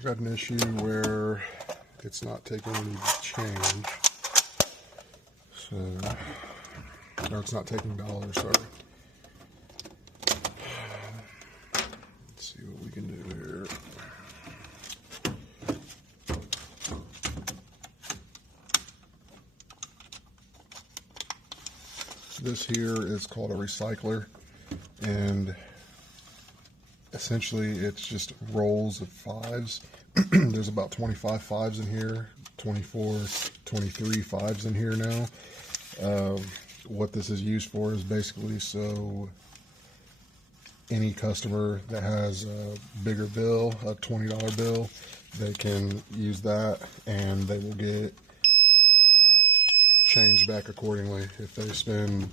I got an issue where it's not taking any change. So, or it's not taking dollars, sorry. Let's see what we can do here. This here is called a recycler, and essentially it's just rolls of fives. There's about 25 fives in here, 24, 23 fives in here now. What this is used for is basically so any customer that has a bigger bill, a $20 bill, they can use that and they will get change back accordingly. If they spend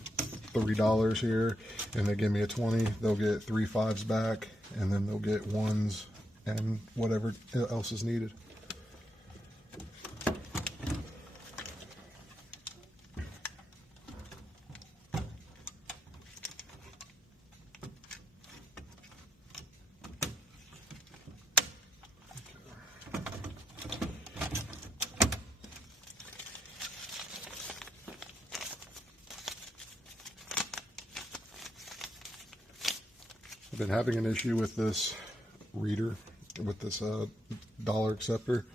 $3 here and they give me a 20, they'll get 3 fives back, and then they'll get ones and whatever else is needed. I've been having an issue with this reader, with this dollar acceptor,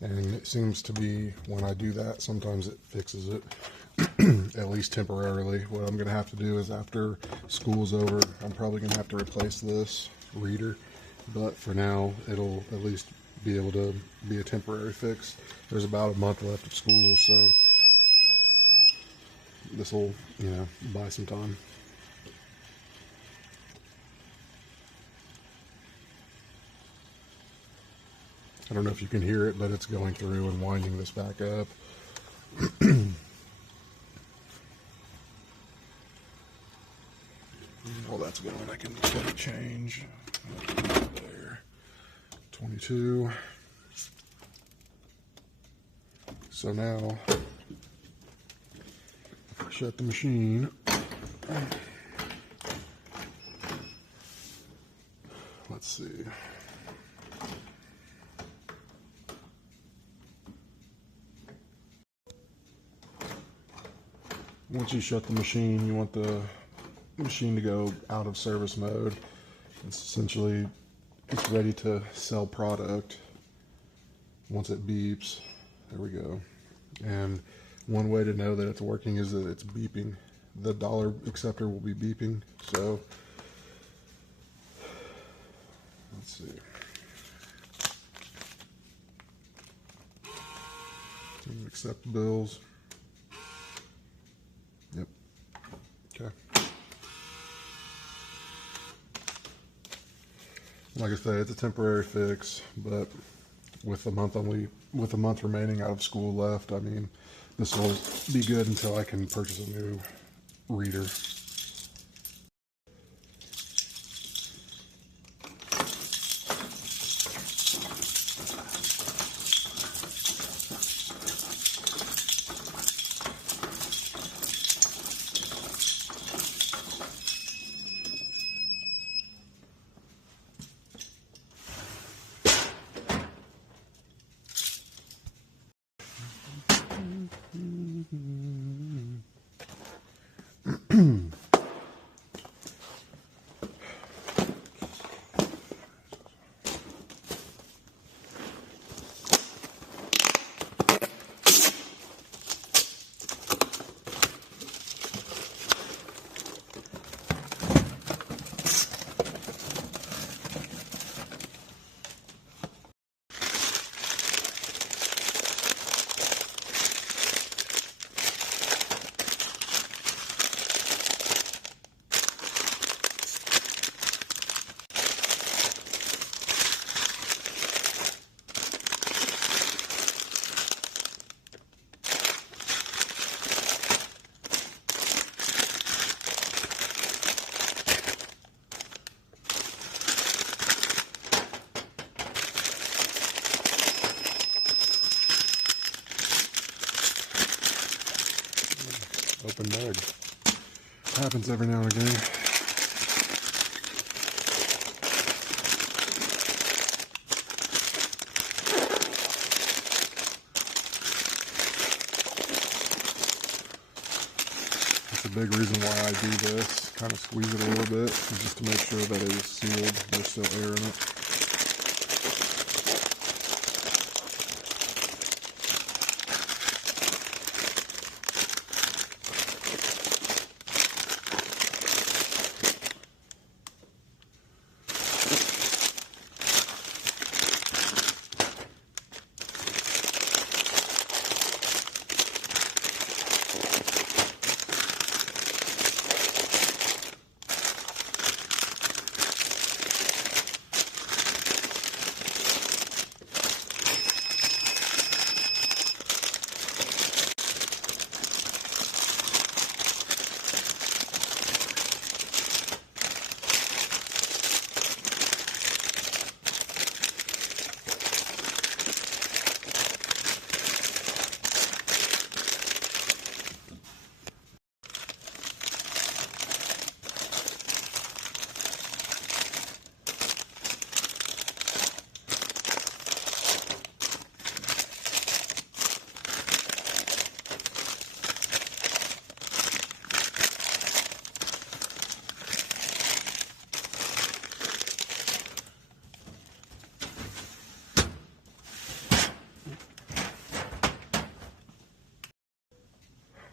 and it seems to be when I do that, sometimes it fixes it, at least temporarily. What I'm going to have to do is after school's over, I'm probably going to have to replace this reader, but for now, it'll at least be able to be a temporary fix. There's about a month left of school, so this will, buy some time. I don't know if you can hear it, but it's going through and winding this back up. While that's going, I can get a change. There. 22. So now, if I shut the machine, let's see. Once you shut the machine, you want the machine to go out of service mode. It's essentially, it's ready to sell product. Once it beeps, there we go. And one way to know that it's working is that it's beeping. The dollar acceptor will be beeping. So, let's see. Accept bills. Yep. Okay. Like I said, it's a temporary fix, but with a month remaining out of school left, I mean, this will be good until I can purchase a new reader. Open mug. Happens every now and again. the big reason why I do this. Kind of squeeze it a little bit, is just to make sure that it is sealed. There's still air in it.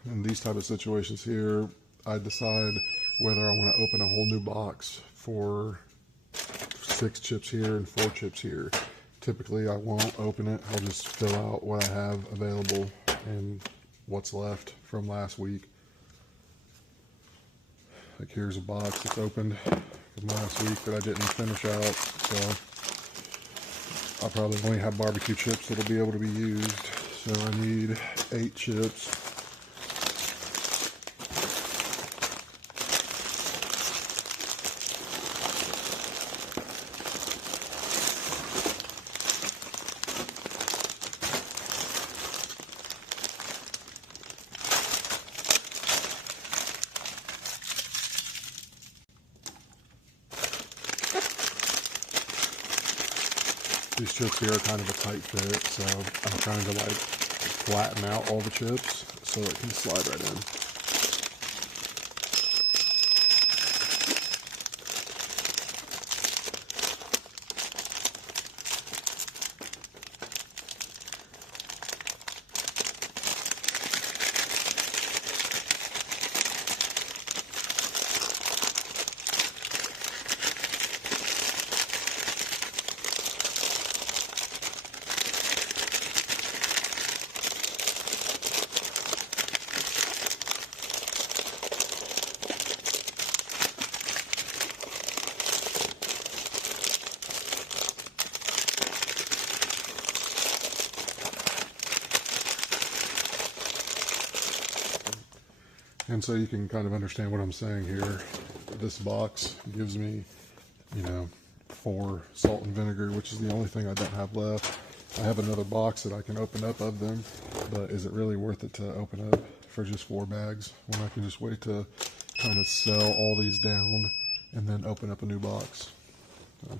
In these type of situations here, I decide whether I want to open a whole new box for 6 chips here and 4 chips here. Typically, I won't open it. I'll just fill out what I have available and what's left from last week. Like here's a box that's opened from last week that I didn't finish out, so I'll probably only have barbecue chips that'll be able to be used. So I need 8 chips. These chips here are kind of a tight fit, so I'm trying to like flatten out all the chips so it can slide right in. And so you can kind of understand what I'm saying here. This box gives me, 4 salt and vinegar, which is the only thing I don't have left. I have another box that I can open up of them, but is it really worth it to open up for just 4 bags when I can just wait to kind of sell all these down and then open up a new box? So.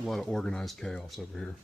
A lot of organized chaos over here.